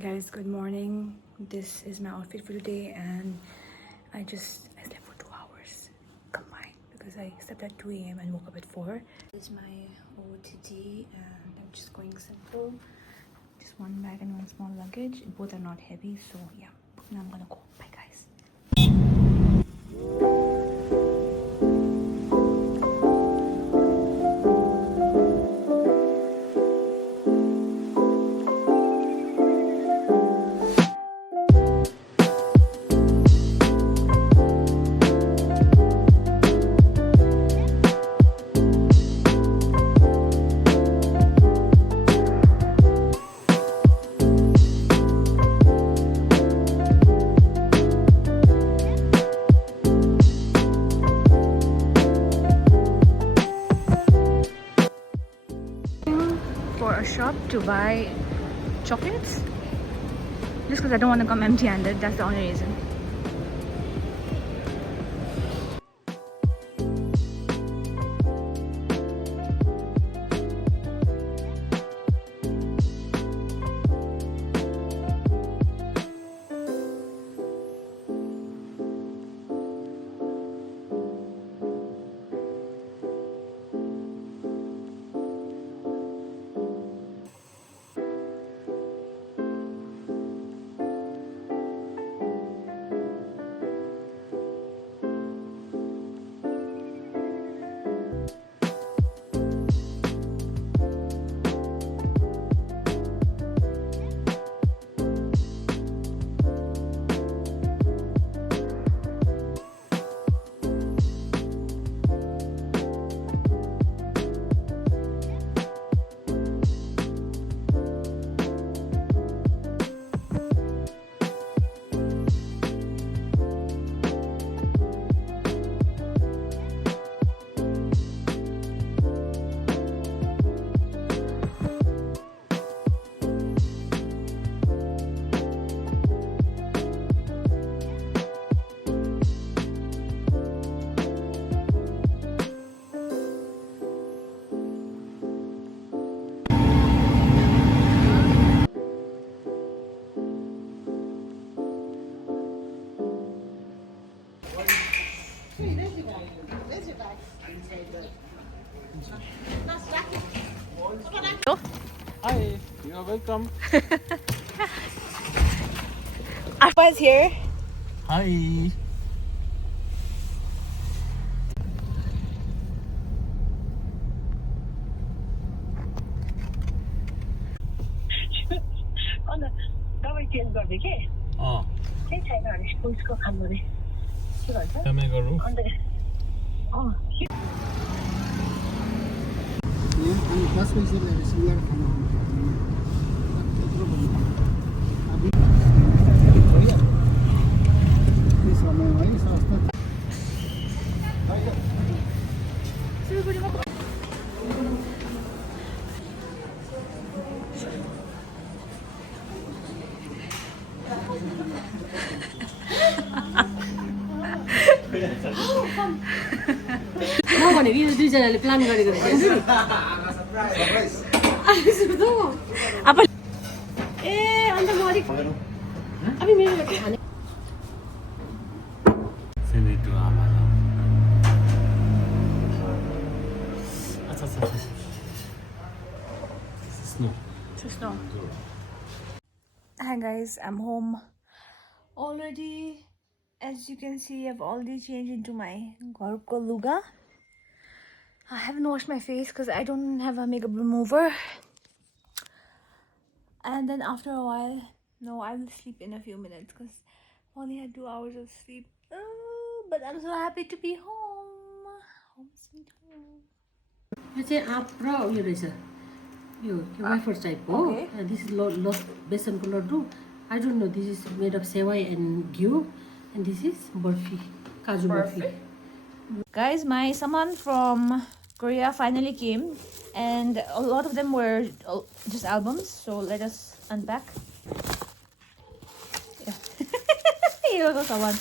guys, good morning. This is my outfit for today, and I slept for 2 hours combined because I slept at 2 a.m. and woke up at 4. This is my OOTD, and I'm just going simple. Just one bag and one small luggage. Both are not heavy, so yeah. Now I'm gonna go. Bye guys. For a shop to buy chocolates just because I don't want to come empty-handed. That's the only reason. Hi, you are welcome. Alpha is here. Hi. दबाई change गर्दै के केही छैन भने उसको खानु रे के भन्छ समय गरौँ अन्त भनेको यो दुईजनाले प्लान गरेको रहेछ ए अन्त म अलिक अब मेरो खाने Snow. Hi guys, I'm home already. As you can see, I've already changed into my Gorko Luga. I haven't washed my face because I don't have a makeup remover. And then after a while, no, I will sleep in a few minutes because I only had 2 hours of sleep. Oh, but I'm so happy to be home. Home sweet home. यो चाहिँ आँप र उयो रहेछ यो wafer टाइपको हो this is बेसनको laddu I don't know this is made of sewai and ghiu and this is barfi kaju barfi Guys, my saman from Korea finally came, and a lot of them were just albums, so let us unpack. Yeah. Here goes saman.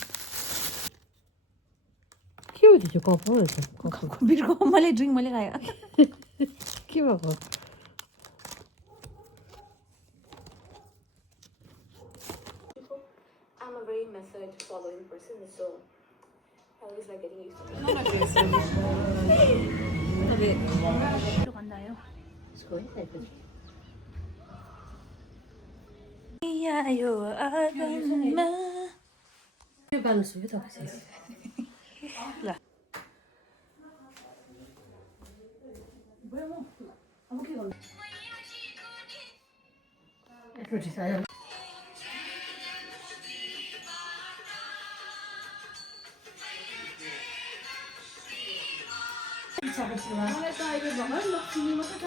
के हो त्यो cup हो रहेछ बिरको मैले drink मैले खाएँ के भएको like getting used to it. Not like this. A bit. 간다요. Let's go inside. 야요 아름마. 이 balance with us.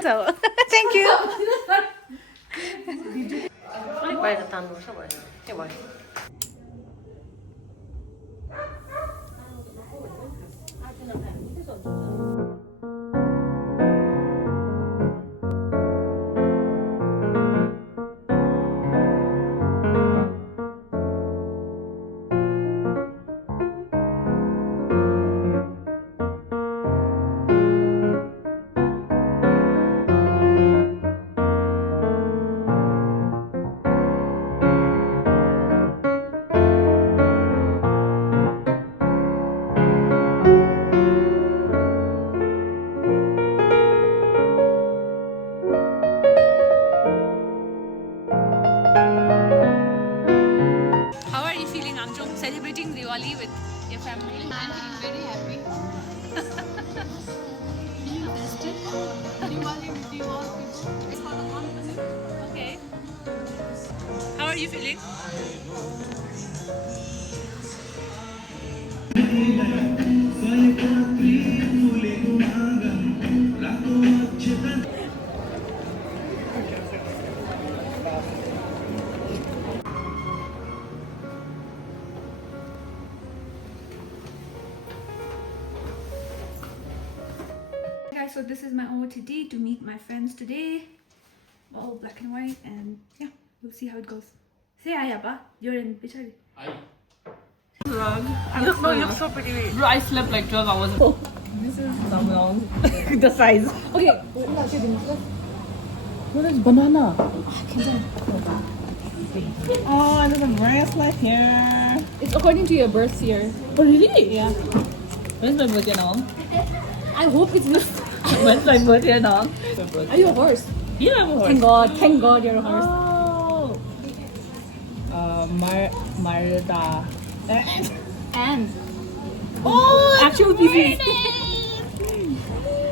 So, thank you. By the time we're somewhere. Okay, bye. How are you feeling, Amjong? Celebrating Diwali with your family? I'm feeling very happy. Being festive. Diwali with you all people. It's for the company. Okay. How are you feeling? Guys, so this is my OOTD to meet my friends today. All black and white, and yeah, we'll see how it goes. Say hi, Abba. You're in Pichari. Vlog. You look so pretty. Bro, I slept like 12 hours. This is Samyang. The size. Okay. No, that's banana. Oh, I have a bracelet here. It's according to your birth year. Oh, really? Yeah. When's my birthday now? I hope it's this. When's my birthday now? Are you a horse? Yeah, I'm a horse. Thank God you're a horse. Oh. Marita. And Oh, actual pieces.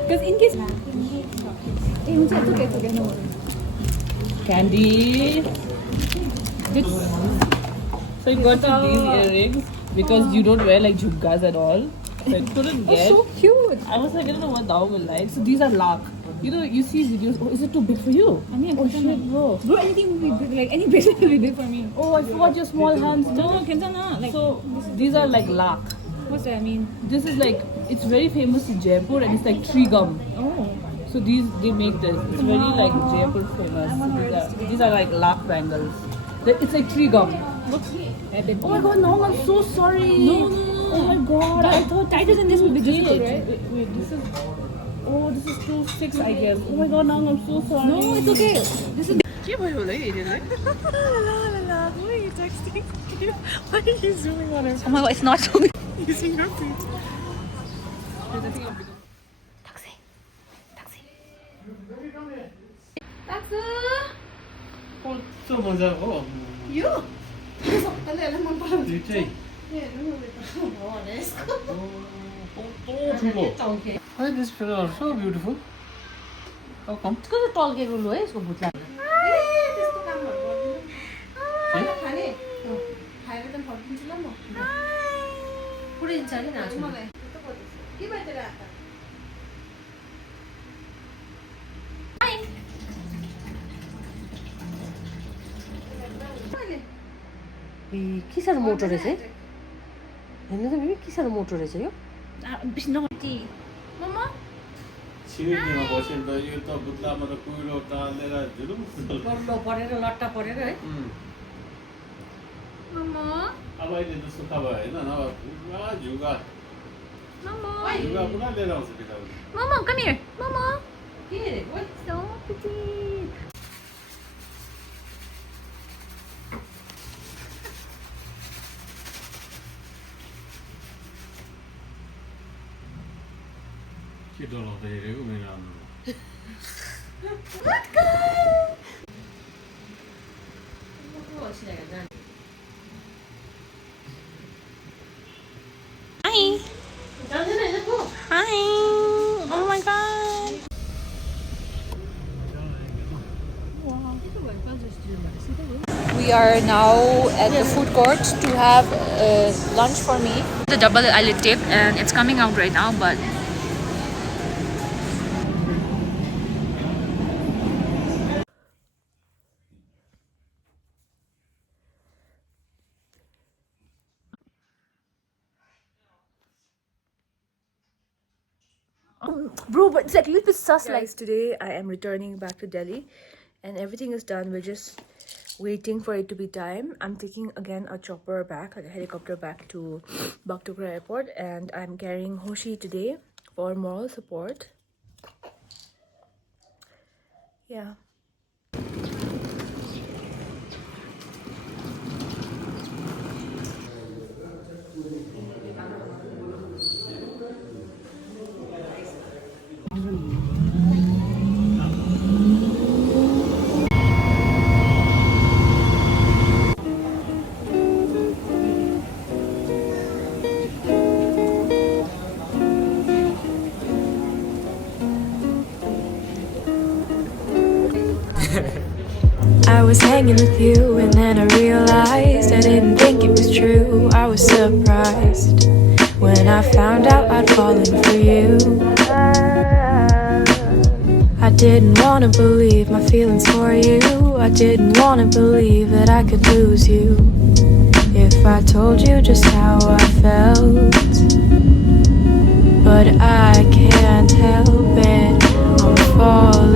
Because in case. It's okay, no worries. Candy. So you got these earrings because you don't wear like jhumkas at all. So I couldn't get. So cute. I was like, I don't know what Dao will like. So these are lakh. You know, you see videos. Oh, is it too big for you? I mean, Oh shit, bro. Bro, anything will be big. Like any bracelet will be big for me. Oh, I forgot your small hands. No, Kenzana. Like, So these are like lakh. what's that mean? This is like, it's very famous in Jaipur and it's like tree gum. Oh. So they make this. It's very like Jaipur famous. So these are like lakh bangles. It's like tree gum. Epic. Oh my god, no, I'm so sorry. No. Oh my god, I thought tighter than this would be difficult, right? Wait, this is. Oh, this is 2.6, I guess. Oh my god, now I'm so sorry. No, it's okay. This is. Why Why are you texting? Why are you zooming on her? Oh my god, it's not zooming. Using your feet. Taxi. कस्तो मजाको You? त्यो चाहिँ ठुलो Why this fellow are so beautiful? How come? कस्तो टल्केको लो है यसको भुत्ला पुऱ्याइन्छ नि नाच्नु ए के साह्रो मोटो रहेछ है हेर्नु त बेबी के साह्रो मोटो रहेछ यो Mama? छिमेकीमा बस्यो नि त यो त बुत्लामा त कुहिरो टालेर झुलुक्क गल्लो परेर लट्टा परेर है Mama? अब अहिले त सुक्खा भयो होइन नभए पुरा झुगा Mama? झुगा पुरा लिएर आउँछ केटाहरू Mama, come here. Mama? के अरे So pretty. dollar here고 그냥. Hi. Hi. Oh my god. Wow. We are now at the food court to have lunch for me. The double eyelid tip, and it's coming out right now, but bro, but it's like a little bit sus. Guys, today I am returning back to Delhi, and everything is done. We're just waiting for it to be time. I'm taking again a chopper back, like a helicopter back to Bakhtopura airport, and I'm carrying Hoshi today for moral support. Yeah. I was hanging with you and then I realized I didn't think it was true. I was surprised when I found out I'd fallen for you. I didn't want to believe my feelings for you. I didn't want to believe that I could lose you if I told you just how I felt. But I can't help it, I'm falling